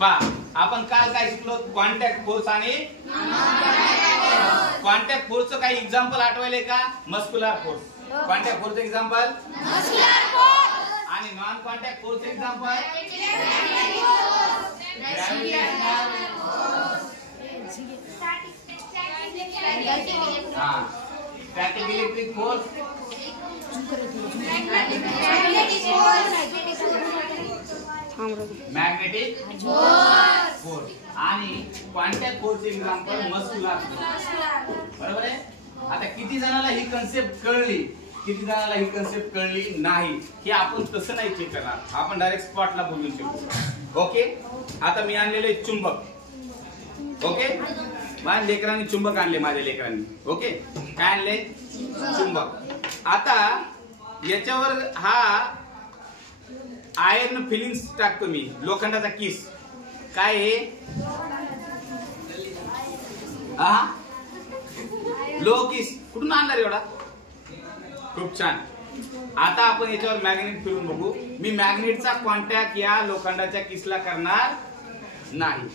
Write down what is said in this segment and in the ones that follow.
पहा आपण काल काय शिकलो कॉन्टॅक्ट फोर्स आणि कॉन्टॅक्ट फोर्सचं काही एक्झाम्पल आठवले का muscular force contact force example muscular force आणि non contact force example static electric force magnetic force आणि कॉन्टॅक्ट फोर्स एक्झाम्पल मस्क्युलर बरोबर आहे. आता किती जणांना ही कन्सेप्ट कळली किती जणांना ही कन्सेप्ट कळली नाही हे आपण तसं नाही चेक करणार आपण डायरेक्ट स्पॉटला बोलून शकतो. ओके आता मी आणलेले चुंबक ओके माझ्या लेकरांनी चुंबक आणले माझ्या लेकरांनी ओके काय आणले चुंबक. आता याच्यावर हा आयर्न फिलिंग्स टाकतो मी लोखंडाचा किस काय हे लो किस कुठून आणणार एवढा खूप छान. आता आपण याच्यावर मॅग्नेट फिरून बघू. मी मॅग्नेटचा कॉन्टॅक्ट या लोखंडाच्या किसला करणार नाही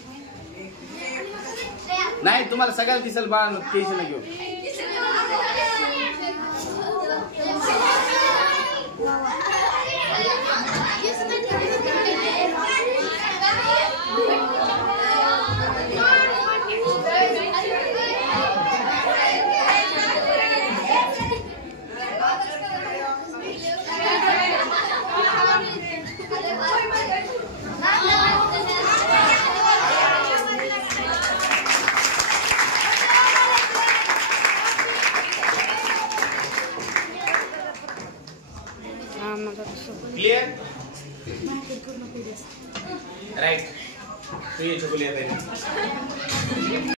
नाही तुम्हाला सगळ्याला दिसेल बाळा टेन्शन घेऊ. क्लियर राइट तो ये चुकलिया